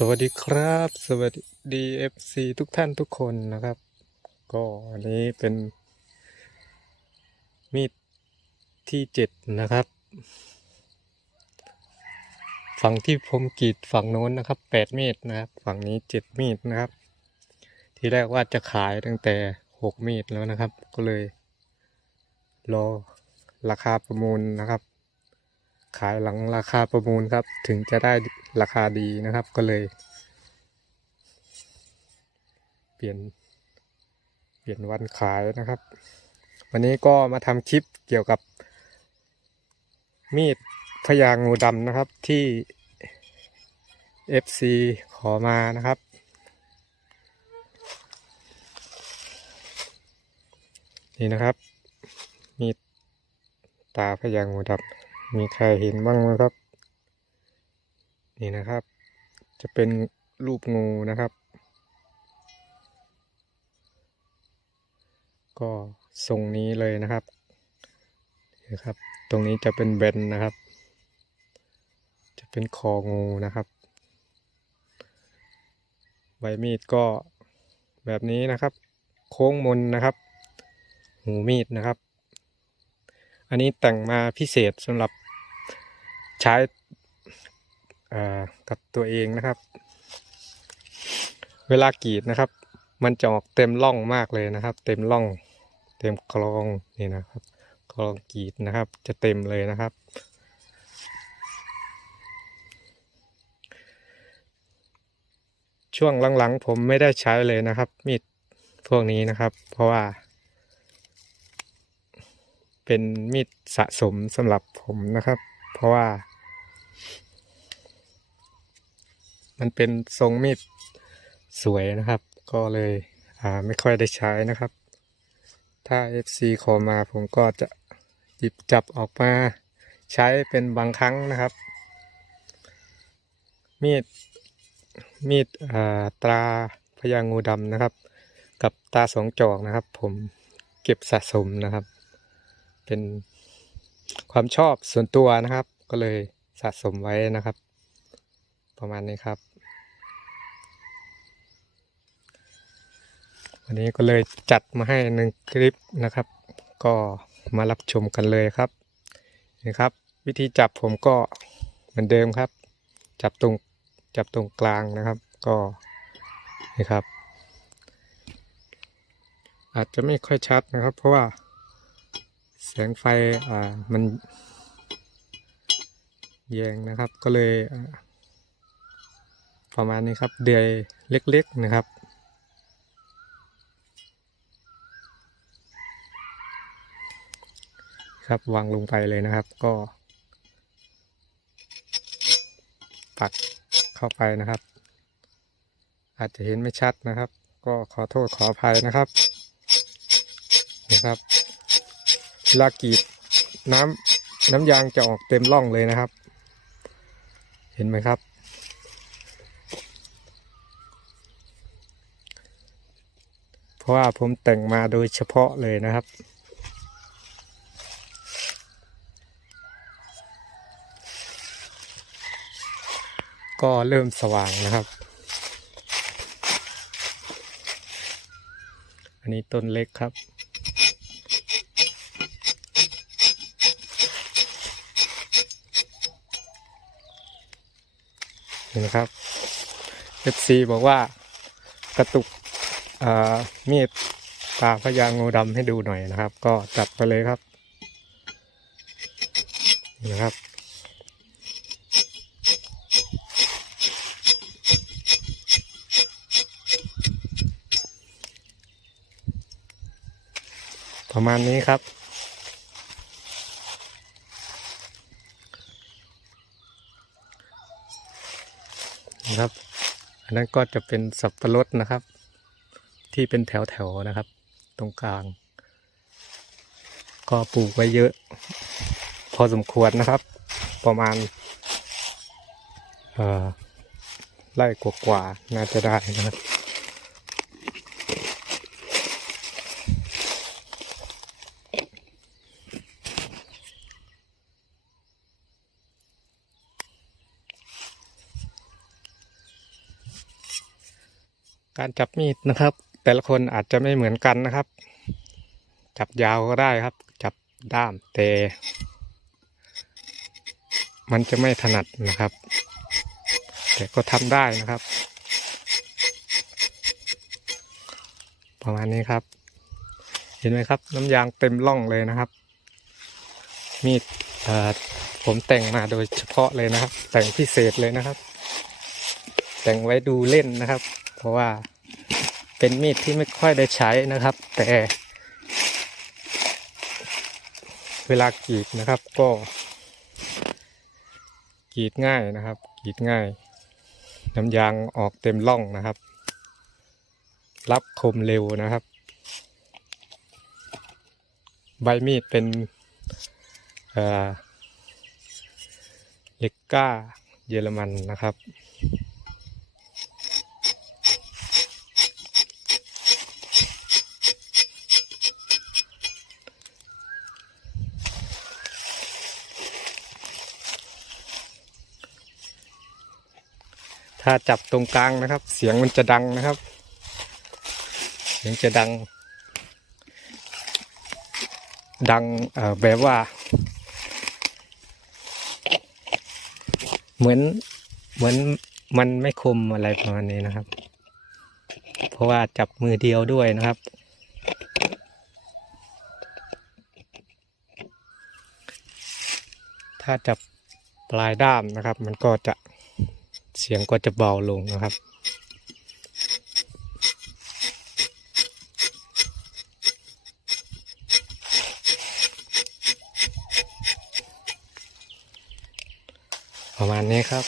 สวัสดีครับ สวัสดี FC ทุกท่านทุกคนนะครับ ก็อันนี้เป็น มีดที่เจ็ดนะครับ ฝั่งที่ผมกรีดฝั่งโน้นนะครับแปดมีดนะครับ ฝั่งนี้เจ็ดมีดนะครับ ทีแรกว่าจะขายตั้งแต่หกมีดแล้วนะครับ ก็เลย รอราคาประมูลนะครับ ขายหลังราคาประมูลครับ ถึงจะได้ราคาดีนะครับก็เลย เปลี่ยน เปลี่ยนวันขายนะครับ วันนี้ก็มาทำคลิปเกี่ยวกับ มีดพญางูดำนะครับที่ FC ขอมานะครับนี่นะครับ มีตาพญางูดำ มีใครเห็นบ้างไหมครับ นี่นะครับ จะเป็นรูปงูนะครับ ก็ทรงนี้เลยนะครับนะครับ ตรงนี้จะเป็นเบนนะครับ จะเป็นคองูนะครับ ใบมีดก็แบบนี้นะครับ โค้งมนนะครับ หูมีดนะครับ อันนี้แต่งมาพิเศษสำหรับใช้กับตัวเองนะครับ เวลากรีดนะครับ มันจะออกเต็มร่องมากเลยนะครับ เต็มร่อง เต็มคลองนี่นะครับคลองกรีดนะครับ จะเต็มเลยนะครับ ช่วงหลังๆผมไม่ได้ใช้เลยนะครับมีดพวกนี้นะครับ เพราะว่า เป็นมีดสะสมสำหรับผมนะครับ เพราะว่า มันเป็นทรงมีดสวยนะครับ ก็เลยไม่ค่อยได้ใช้นะครับ ถ้า FC ขอมาผมก็จะหยิบจับออกมาใช้เป็นบางครั้งนะครับ มีดมีดอ่าตราพญางูดำนะครับ กับตาสองจอกนะครับ ผมเก็บสะสมนะครับ เป็นความชอบส่วนตัวนะครับ ก็เลยสะสมไว้นะครับ ประมาณนี้ครับ วันนี้ก็เลยจัดมาให้หนึ่งคลิปนะครับ ก็มารับชมกันเลยครับนี่ครับ วิธีจับผมก็เหมือนเดิมครับ จับตรงจับตรงกลางนะครับก็นี่ครับ อาจจะไม่ค่อยชัดนะครับ เพราะว่า แสงไฟอ่ามันแยงนะครับก็เลยประมาณนี้ครับเดือยเล็กๆนะครับ ครับวางลงไปเลยนะครับก็ ปักเข้าไปนะครับ อาจจะเห็นไม่ชัดนะครับ ก็ขอโทษขออภัยนะครับนะครับ ลากีดน้ำน้ำยางจะออกเต็มร่องเลยนะครับ เห็นไหมครับ เพราะว่าผมแต่งมาโดยเฉพาะเลยนะครับก็เริ่มสว่างนะครับ อันนี้ต้นเล็กครับ เห็นไหมครับ FC บอกว่ากระตุกมีดตาพญางูดำให้ดูหน่อยนะครับ ก็จัดไปเลยครับนี่นะครับประมาณนี้ครับ อันนั้นก็จะเป็นสับปะรดนะครับ ที่เป็นแถวๆนะครับ ตรงกลาง ก็ปลูกไว้เยอะ พอสมควรนะครับ ประมาณไร่กว่าๆน่าจะได้นะครับ การจับมีดนะครับ แต่ละคนอาจจะไม่เหมือนกันนะครับ จับยาวก็ได้ครับ จับด้ามแต่มันจะไม่ถนัดนะครับ แต่ก็ทำได้นะครับ ประมาณนี้ครับ เห็นไหมครับ น้ำยางเต็มร่องเลยนะครับ มีดผมแต่งมาโดยเฉพาะเลยนะครับ แต่งพิเศษเลยนะครับ แต่งไว้ดูเล่นนะครับ เพราะว่าเป็นมีดที่ไม่ค่อยได้ใช้นะครับ แต่ เวลากรีดนะครับก็กรีดง่ายนะครับกรีดง่าย น้ำยางออกเต็มร่องนะครับ รับคมเร็วนะครับ ใบมีดเป็นเเล็กก้าเยอรมันนะครับ ถ้าจับตรงกลางนะครับ เสียงมันจะดังนะครับ เสียงจะดัง ดังแบบว่า เหมือนเหมือนมันไม่คมอะไรประมาณนี้นะครับ เพราะว่าจับมือเดียวด้วยนะครับถ้าจับปลายด้ามนะครับ มันก็จะ เสียงก็จะเบาลงนะครับ ประมาณนี้ครับ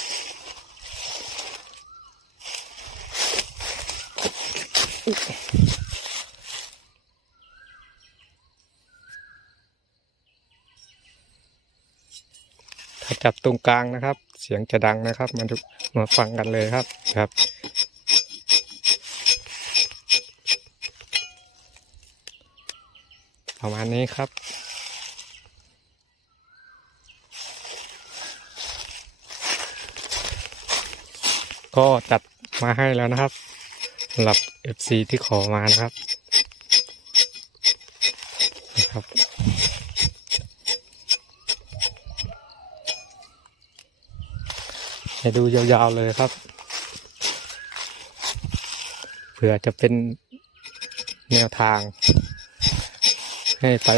ถ้าจับตรงกลางนะครับ เสียงจะดังนะครับมาดูมาฟังกันเลยครับครับประมาณนี้ครับ ก็จัดมาให้แล้วนะครับสำหรับ FC ที่ขอมานะครับนะครับ ให้ดูยาวๆเลยครับ เผื่อจะเป็นแนวทาง ให้ไป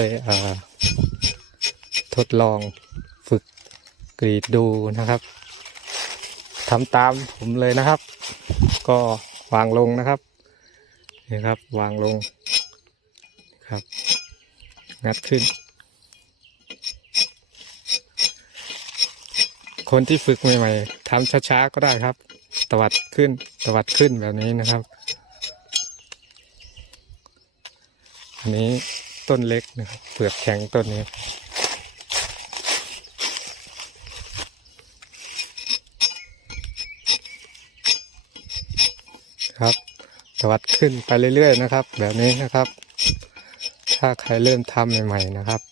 ทดลองฝึกกรีดดูนะครับทำตามผมเลยนะครับ ก็วางลงนะครับนี่ครับ วางลงครับ งัดขึ้น คนที่ฝึกใหม่ๆทำช้าๆก็ได้ครับ ตวัดขึ้นตวัดขึ้นแบบนี้นะครับ อันนี้ต้นเล็กนะครับเปลือกแข็งต้นนี้ครับตวัดขึ้นไปเรื่อยๆนะครับ แบบนี้นะครับ ถ้าใครเริ่มทำใหม่ ๆ นะครับ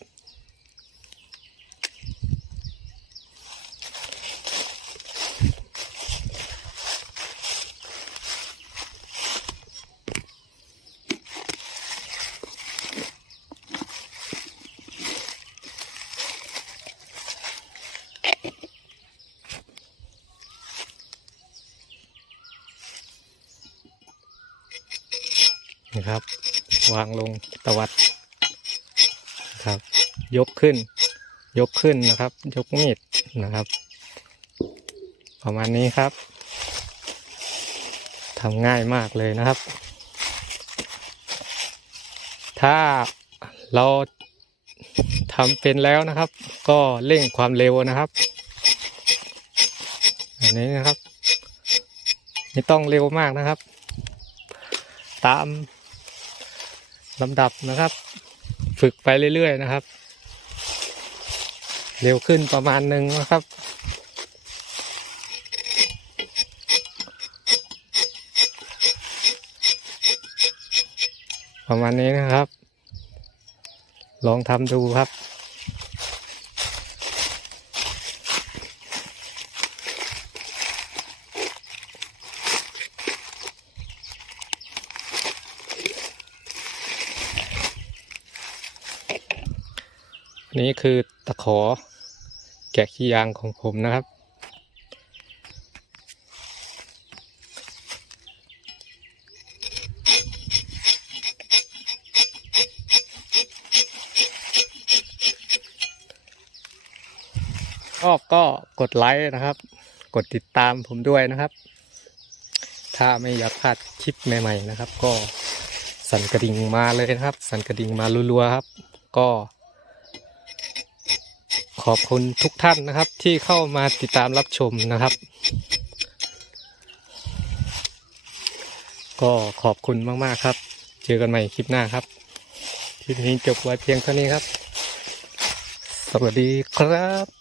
นะครับ วางลงตวัดนะครับ ยกขึ้น ยกขึ้นนะครับ ยกมีดนะครับ ประมาณนี้ครับทำง่ายมากเลยนะครับ ถ้าเราทำเป็นแล้วนะครับ ก็เร่งความเร็วนะครับอันนี้นะครับ ไม่ต้องเร็วมากนะครับ ตาม ลำดับนะครับ ฝึกไปเรื่อยๆนะครับ เร็วขึ้นประมาณหนึ่งนะครับ ประมาณนี้นะครับ ลองทำดูครับ นี่คือตะขอแกะขี้ยางของผมนะครับชอบก็กดไลค์นะครับ กดติดตามผมด้วยนะครับ ถ้าไม่อยากพลาดคลิปใหม่ ๆ นะครับ ก็สั่นกระดิ่งมาเลยนะครับ สั่นกระดิ่งมารัวๆครับ ก็ อบคุณทุกท่านนะครับที่เข้ามาติดตามรับชมนะครับ ก็ขอบคุณมาก ๆ ครับ เจอกันใหม่คลิปหน้าครับ คลิปนี้จบไว้เพียงเท่านี้ครับ สวัสดีครับ